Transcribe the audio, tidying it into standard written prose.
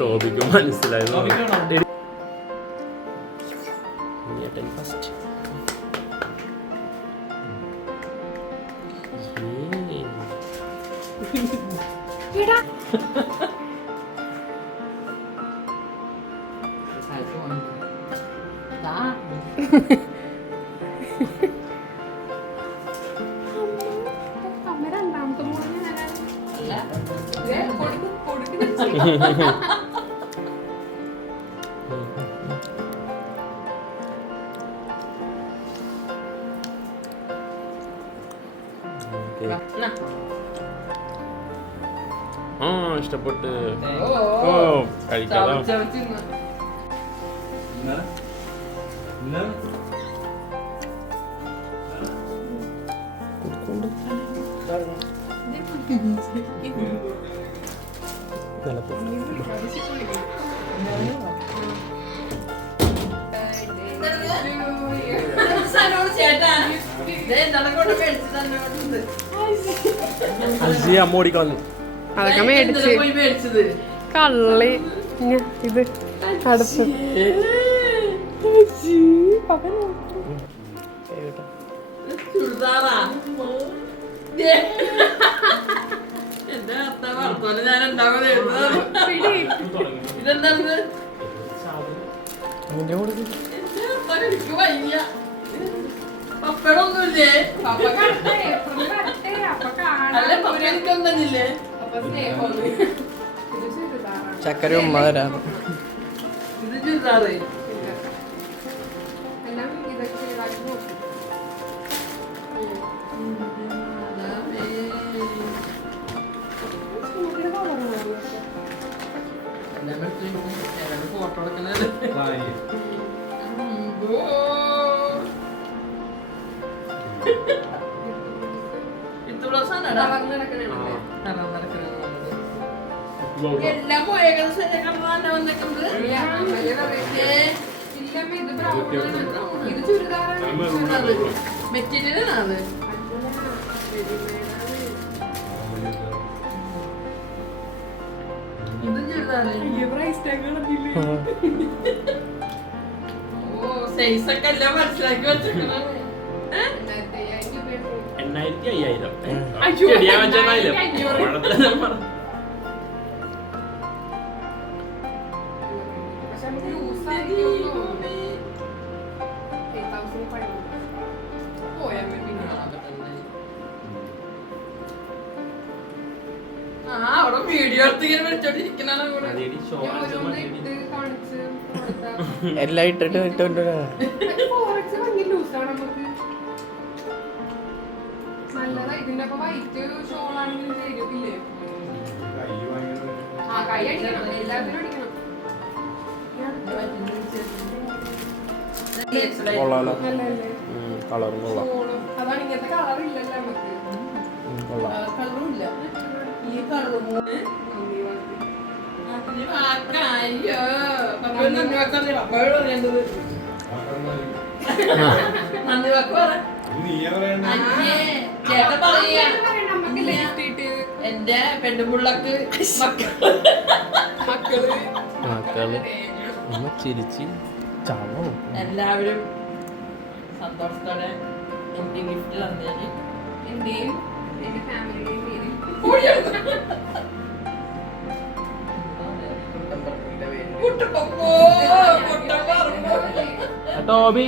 ടോബിക്ക് മനസ്സിലായത് ഫസ്റ്റ് ഇഷ്ടപ്പെട്ട് കഴിക്കാം. അമ്മോടിക്കളഞ്ഞു അതൊക്കെ മേടിച്ചത് കള്ളി ഇത് അടുത്ത് പപ്പടൊന്നുമില്ലേ? എനിക്കൊന്നില്ലേ? ചക്കര ഉമ്മരാണ് ഇത് ചുരിദാറ് ഫോട്ടോ എടുക്കുന്നത് എല്ലാം പോയേക്കുന്നത് ശരിയാക്കാൻ വന്നിട്ടുണ്ട്. മെറ്റീരിയലാണ് ഇതും ചുരിദാറ്. ഓ സൈസൊക്കെ എല്ലാം മനസ്സിലാക്കി വെച്ചേക്കണം. 8,000 അവിടെ വീഡിയോ എടുത്തിരിക്കുന്ന എല്ലാം ഇട്ടിട്ട് ഇതിന്റെ വൈറ്റ് ഷോളാണെങ്കിലും ശരിയില്ലേ? ആ കൈ അടിക്കണം, എല്ലാത്തിനും അടിക്കണം. കളറും കൊള്ളാം. അതാണ് ഇങ്ങനത്തെ കളറില്ലല്ലോ നമുക്ക്. കളറും ഇല്ല. ഈ കളറും അയ്യോ നന്ദി വാക്കല്ലേ പപ്പയോട് പറയേണ്ടത്. നന്ദി വാക്ക് പറ. ചേട്ടൻ പറയാ എന്റെ പെണ്ണുപിള്ളക്ക് മക്കള് ചിരിച്ച് ചാവോ. എല്ലാവരും സന്തോഷത്തോടെ എനിക്ക് ഗിഫ്റ്റ് തന്നേന് എന്റെയും എന്റെ ഫാമിലിയുടെയും പേരിൽ കുട്ടപ്പോ ടോബി